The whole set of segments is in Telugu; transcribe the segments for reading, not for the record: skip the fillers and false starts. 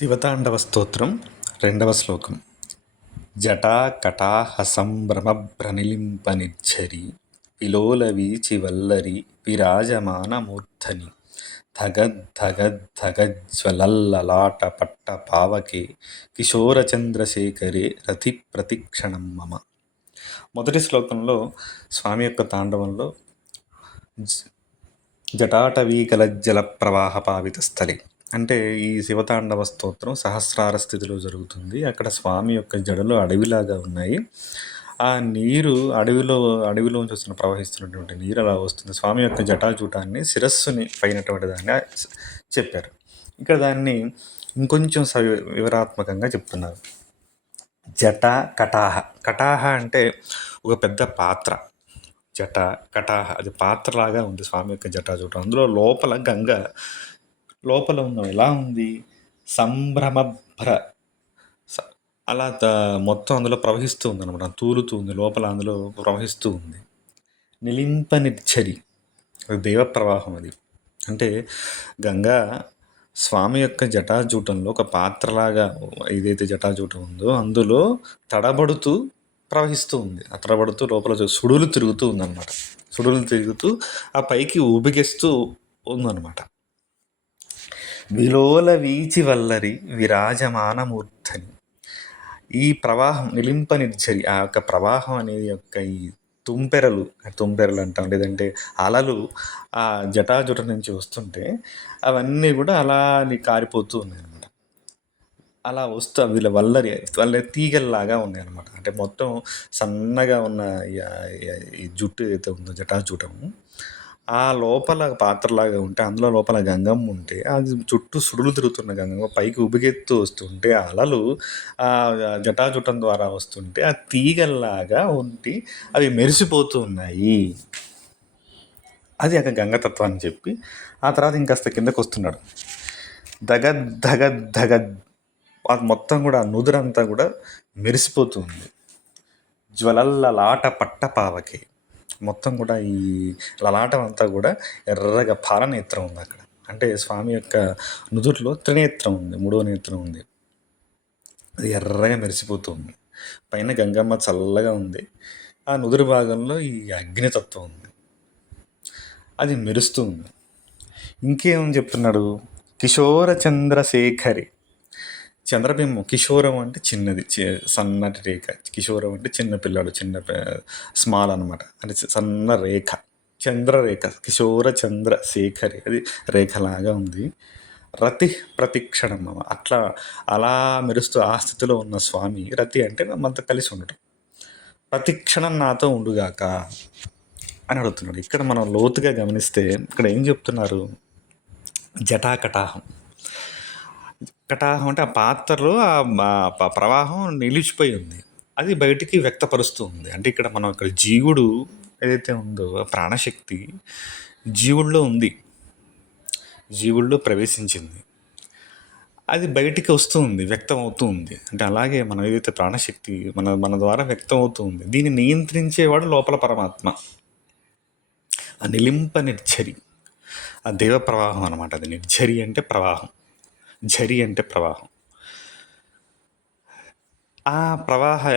శివతాండవ స్తోత్రం రెండవ శ్లోకం. జటాకటాహసంభ్రమభ్రనిలింపనిర్ఝరి విలోలవీచి వల్లరి విరాజమానమూర్ధని ధగద్ధగద్ధగజ్వలల్లలాట పట్ట పావకే కిశోరచంద్రశేఖరే రతి ప్రతిక్షణం మమ. మొదటి శ్లోకంలో స్వామి యొక్క తాండవంలో జటాటవీకలజ్జల ప్రవాహ పావిత స్థలి అంటే ఈ శివతాండవ స్తోత్రం సహస్రార స్థితిలో జరుగుతుంది. అక్కడ స్వామి యొక్క జడలు అడవిలాగా ఉన్నాయి. ఆ నీరు అడవిలోంచి వస్తున్న ప్రవహిస్తున్నటువంటి నీరు అలా వస్తుంది. స్వామి యొక్క జటాజూటాన్ని శిరస్సుని పైనటువంటి దాన్ని చెప్పారు. ఇక్కడ దాన్ని ఇంకొంచెం వివరాత్మకంగా చెప్తున్నారు. జట కటాహ. కటాహ అంటే ఒక పెద్ద పాత్ర. జట కటాహ అది పాత్రలాగా ఉంది స్వామి యొక్క జటాజూటం. అందులో లోపల గంగ లోపల ఉన్న ఎలా ఉంది, సంభ్రమభ్ర అలా మొత్తం అందులో ప్రవహిస్తూ ఉంది అనమాట. తూలుతూ ఉంది, లోపల అందులో ప్రవహిస్తూ ఉంది. నిలింపనిర్ఝరి అది దేవ ప్రవాహం. అది అంటే గంగా స్వామి యొక్క జటాజూటంలో ఒక పాత్రలాగా ఏదైతే జటాజూటం ఉందో అందులో తడబడుతూ ప్రవహిస్తూ ఉంది. ఆ తడబడుతూ లోపల సుడులు తిరుగుతూ ఉందన్నమాట. సుడులు తిరుగుతూ ఆ పైకి ఊబిగేస్తూ ఉందన్నమాట. విలోల వీచి వల్లరి విరాజమానమూర్ధని. ఈ ప్రవాహం నిలింపనిర్ఝరి ఆ యొక్క ప్రవాహం అనేది యొక్క ఈ తుంపెరలు అంటాం, లేదంటే అలలు ఆ జటాజుట నుంచి వస్తుంటే అవన్నీ కూడా అలా కారిపోతూ ఉన్నాయి అనమాట. అలా వస్తూ వీళ్ళ వల్లరి తీగల్లాగా ఉన్నాయి అనమాట. అంటే మొత్తం సన్నగా ఉన్న ఈ జుట్టు ఏదైతే ఉందో జటాజూటము ఆ లోపల పాత్రలాగా ఉంటే అందులో లోపల గంగమ్మ ఉంటే అది చుట్టూ సుడులు తిరుగుతున్న గంగమ్మ పైకి ఉబికెత్తు వస్తుంటే ఆ అలలు ఆ జటాజుటం ద్వారా వస్తుంటే ఆ తీగల్లాగా ఉండి అవి మెరిసిపోతూ ఉన్నాయి. అది ఒక గంగతత్వాన్ని చెప్పి ఆ తర్వాత ఇంకాస్త కిందకు వస్తున్నాడు. ధగద్ధగద్ధగద్ అది మొత్తం కూడా నుదురంతా కూడా మెరిసిపోతుంది. జ్వలల్లలాట పట్టపావకే మొత్తం కూడా ఈ లలాటం అంతా కూడా ఎర్రగా పాలనేత్రం ఉంది అక్కడ. అంటే స్వామి యొక్క నుదురులో త్రినేత్రం ఉంది, మూడో నేత్రం ఉంది. అది ఎర్రగా మెరిసిపోతుంది. పైన గంగమ్మ చల్లగా ఉంది. ఆ నుదురు భాగంలో ఈ అగ్నితత్వం ఉంది, అది మెరుస్తూ ఉంది. ఇంకేమని చెప్తున్నాడు, కిశోర చంద్రశేఖరి. చంద్రబింబం, కిశోరం అంటే చిన్నది, సన్నటి రేఖ. కిశోరం అంటే చిన్న పిల్లాడు, స్మాల్ అనమాట. అది సన్న రేఖ, చంద్రరేఖ. కిశోర చంద్రశేఖరి అది రేఖలాగా ఉంది. రతి ప్రతిక్షణం అలా మెరుస్తూ ఆ స్థితిలో ఉన్న స్వామి. రతి అంటే మనతో కలిసి ఉండటం. ప్రతిక్షణం నాతో ఉండుగాక అని అడుగుతున్నాడు. ఇక్కడ మనం లోతుగా గమనిస్తే ఇక్కడ ఏం చెప్తున్నారు, జటాకటాహం. కటాహం అంటే ఆ పాత్రలో ఆ ప్రవాహం నిలిచిపోయి ఉంది, అది బయటికి వ్యక్తపరుస్తూ ఉంది. అంటే ఇక్కడ మనం ఇక్కడ జీవుడు ఏదైతే ఉందో ప్రాణశక్తి జీవుల్లో ఉంది, జీవుల్లో ప్రవేశించింది, అది బయటికి వస్తూ ఉంది, వ్యక్తం అవుతూ ఉంది. అంటే అలాగే మనం ఏదైతే ప్రాణశక్తి మన ద్వారా వ్యక్తం అవుతూ ఉంది, దీన్ని నియంత్రించేవాడు లోపల పరమాత్మ. ఆ నిలింపనిర్ఝరి ఆ దేవ ప్రవాహం అనమాట. అది నిర్ఝరి అంటే ప్రవాహం, ఝరి అంటే ప్రవాహం. ఆ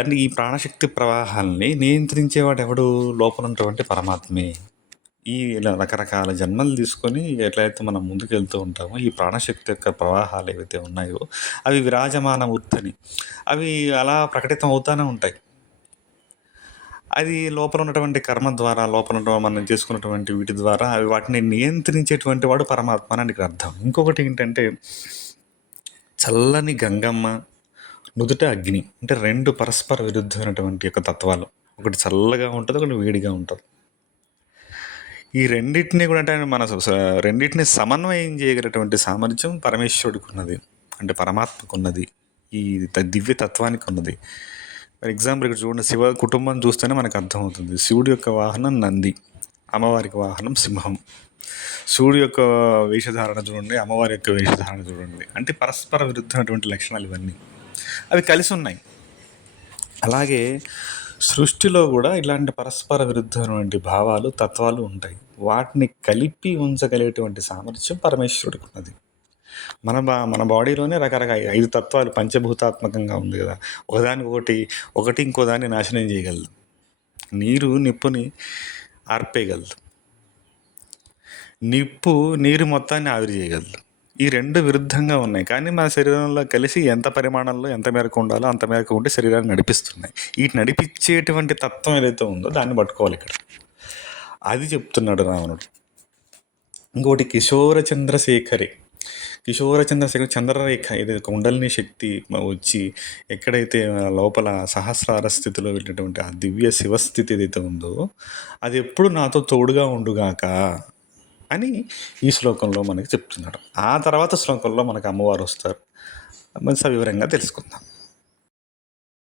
అంటే ఈ ప్రాణశక్తి ప్రవాహాల్ని నియంత్రించేవాడు ఎవడు, లోపల ఉన్నటువంటి పరమాత్మే. ఈ ఇలా రకరకాల జన్మలు తీసుకొని ఎట్లయితే మనం ముందుకు వెళ్తూ ఉంటామో ఈ ప్రాణశక్తి యొక్క ప్రవాహాలు ఏవైతే ఉన్నాయో అవి విరాజమాన వృత్తని, అవి అలా ప్రకటితం అవుతూనే ఉంటాయి. అది లోపల ఉన్నటువంటి కర్మ ద్వారా, లోపల మనం చేసుకున్నటువంటి వీటి ద్వారా అవి వాటిని నియంత్రించేటువంటి వాడు పరమాత్మ అని ఇక్కడ అర్థం. ఇంకొకటి ఏంటంటే చల్లని గంగమ్మ, నుదుట అగ్ని. అంటే రెండు పరస్పర విరుద్ధమైనటువంటి యొక్క తత్వాలు. ఒకటి చల్లగా ఉంటుంది, ఒకటి వేడిగా ఉంటుంది. ఈ రెండింటినీ కూడా అంటే రెండింటిని సమన్వయం చేయగలిగినటువంటి సామర్థ్యం పరమేశ్వరుడికి ఉన్నది, అంటే పరమాత్మకు ఉన్నది, ఈ దివ్య తత్వానికి ఉన్నది. ఫర్ ఎగ్జాంపుల్ ఇక్కడ చూడండి, శివ కుటుంబం చూస్తేనే మనకు అర్థమవుతుంది. శివుడి యొక్క వాహనం నంది, అమ్మవారికి వాహనం సింహం. శివుడి యొక్క వేషధారణ చూడండి, అమ్మవారి యొక్క వేషధారణ చూడండి. అంటే పరస్పర విరుద్ధమైనటువంటి లక్షణాలు ఇవన్నీ, అవి కలిసి ఉన్నాయి. అలాగే సృష్టిలో కూడా ఇలాంటి పరస్పర విరుద్ధమైనటువంటి భావాలు, తత్వాలు ఉంటాయి. వాటిని కలిపి ఉంచగలిగేటువంటి సామర్థ్యం పరమేశ్వరుడికి ఉన్నది. మన బాడీలోనే రకరకాల 5 తత్వాలు పంచభూతాత్మకంగా ఉంది కదా! ఒకటి ఇంకో దాన్ని నాశనం చేయగలదు. నీరు నిప్పుని ఆర్పేయగలదు. నిప్పు నీరు మొత్తాన్ని ఆవిరి చేయగలదు. ఈ 2 విరుద్ధంగా ఉన్నాయి. కానీ మన శరీరంలో కలిసి ఎంత పరిమాణంలో ఎంత మేరకు ఉండాలో అంత మేరకు ఉండి శరీరాన్ని నడిపిస్తున్నాయి. ఈ నడిపించేటువంటి తత్వం ఏదైతే ఉందో దాన్ని పట్టుకోవాలి ఇక్కడ. అది చెప్తున్నాడు రావణుడు. ఇంకోటి కిషోర చంద్రశేఖర్ చంద్రరేఖ ఇది కుండలిని శక్తి వచ్చి ఎక్కడైతే లోపల సహస్రార స్థితిలో వెళ్ళినటువంటి ఆ దివ్య శివస్థితి ఏదైతే ఉందో అది ఎప్పుడు నాతో తోడుగా ఉండుగాక అని ఈ శ్లోకంలో మనకి చెప్తున్నాడు. ఆ తర్వాత శ్లోకంలో మనకు అమ్మవారు వస్తారు. మంచి సవివరంగా తెలుసుకుందాం.